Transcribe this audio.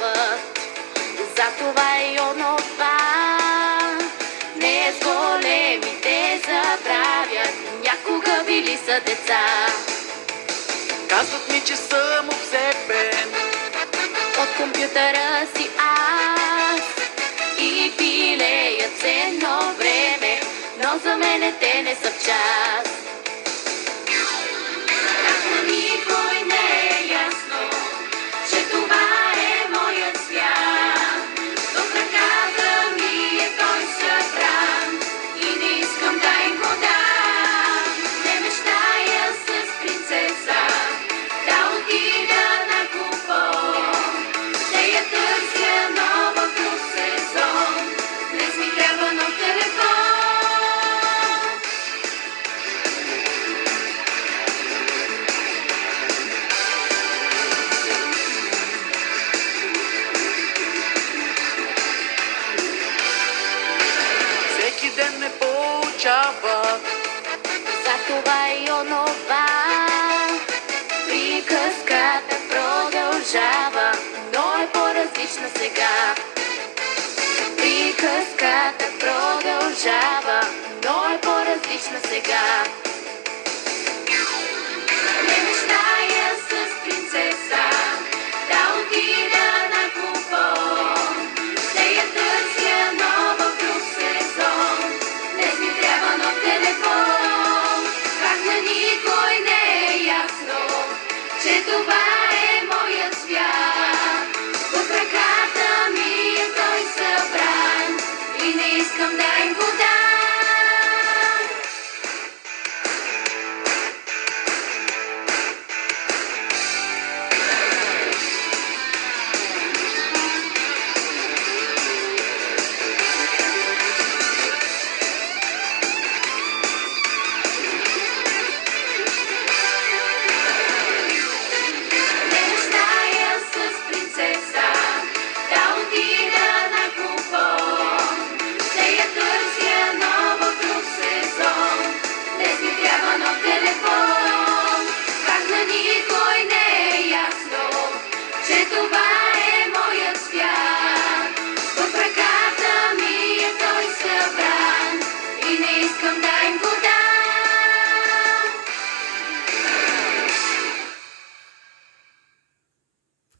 път. Затова и онова не с големите забравят, някога били са деца. Казват ми, че съм обсебен От компютъра си аз и пилеят ценно време, но за мене те не са в час. Как на никой не е ясно, че това е моят свят. В ръката ми е той събран и не искам да им го дам. Не мечтая с принцеса да отида на купон, да я търся нова друг сезон. Днес ми трябва нов телефон. всеки ден ме получава. Затова и онова приказката продължава, но е по-различна сега. Приказката продължава, но е по-различна сега. Не мечтая с принцеса да отида на купон, да я търся нова в друг сезон. Днес ми трябва нов телефон. Как на никой не е ясно, че това е моят свят. В ръката ми е той събран и не искам да им го дам. Не мечтая с принцеса да отида на купон, да я търся нова в друг сезон. Днес ми трябва нов телефон. Как на никой не е ясно, че това е моят свят. В ръката ми е той събран и не искам да им го дам.